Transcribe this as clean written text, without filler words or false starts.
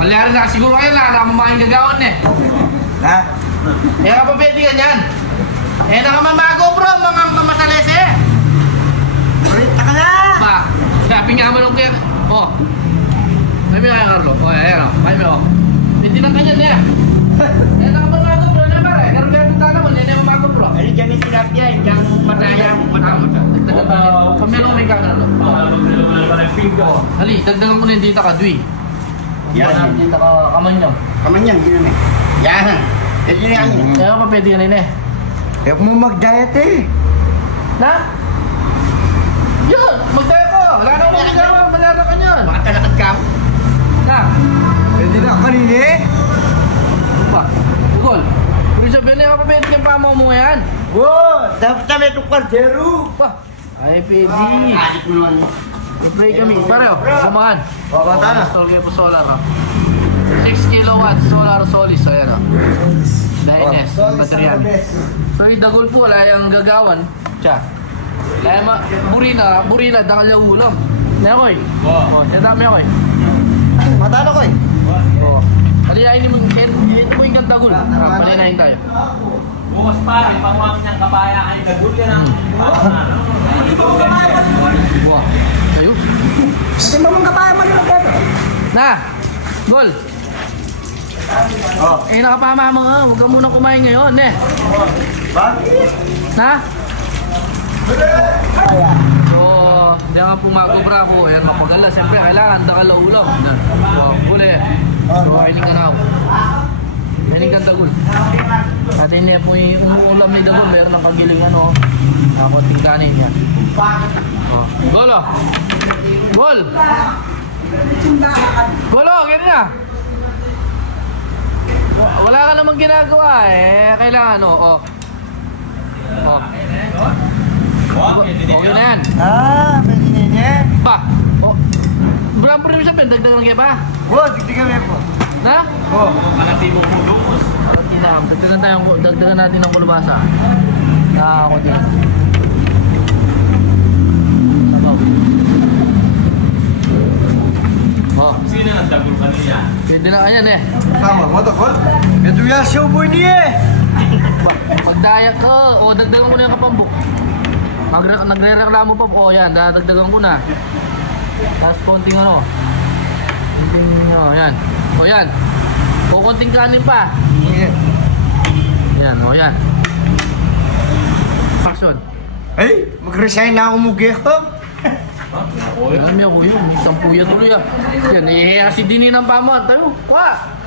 Malyari na siguro kayo na, namamahin gagawin eh. Ha? Eh, kapapeti ka dyan. Eh, nakamamago bro, mga masalese. Ulit ka na! Ba, sabi nga naman kayo. Oh. May mga Carlo. Oh, ayan o. May mo. Hindi lang kanya niya. Eh, nakamamago bro na pare. Karoon kayo punta naman, hindi na mamago bro. Ay, dyan yung tilapia, dyan mataya ang matamot. Dagdagan pa rin. Pamilo may Carlo. Hali, dagdagan ko na yung dita ka, Dwi. Yan. Dita ka, kamanyo. Kaman yan, gano'n eh. Yan. Yan yan. Kaya ka pwede ka na eh. Ayaw mo mag-diet eh. Na? Yun! Magtayo ko! Wala na akong magawa! Malala ka niyan! Baka talakad ka. Na! Pwede na kanina eh. Ano ba? Bugol! Ibig sabihin na yung kapatid yung pamo mo yan! Wow! Dapat na itong kardero. Pa! Ay, pwede! Kalit mo naman. I-pray kami. Pareho! Samahan! Bata na. Install kayo po solar ha. 6 kilowatts solar solis. So yan ha. Daines. Bateryan. So yung dagol po wala yung gagawan. Tiya. Kaya burina, dangal yung ulam. Yan ko eh. Oh, yan dami ako eh. Matalo ko eh. Oo. Palihain mo yung gantagol. Palihain tayo. Bukas pa, may pangwang siyang kabaya ay gagul ka ng Buwa. Tayo. Kasi mamang kapaya mag-ilag. Na! Gol! Oh. Eh, nakapamama ka. Huwag ka muna kumain ngayon, eh. Bakit? Na? So, hindi nga pumagobra ko. Ayan, mapagala. Siyempre, kailangan dakala ulam. Wow, huli. So, kaining ka na ako. Kaining kang dagol. At hindi po yung umuulam ni dagol. Meron ng kagiling ano. Konting kanin yan. Oh. Gol, oh. Gol! Gol, oh. Ganyan na. Wala ka namang ginagawa eh. Kailangan ano, oh. Oh. Okay na yan. Ah, pwede na yan. Pa! Oh. Brang po rin siya, dagdagan kayo pa. Wow, tigtigan mo po. Na? Oh. Dagdagan natin ng kulubasa. Konti. Sabaw. Oh. Sino ang dagul kanina? Pwede na kanyan eh. Sama mo to, Col? Ito yung show boy niya eh. Pagdayak ka, o dagdagan ko na yung kapambok. Nagre-reklamo pa, o yan, dagdagan ko na. Tapos konting ano. Konting, yan. O yan. O konting kanin pa. Yan, o yan. Action. Ay, mag-resign na ako mugi ko. Alam niyo ko yun, isang puya tuloy ah. Yan, si Dini ng pamad. Tayo, kwa!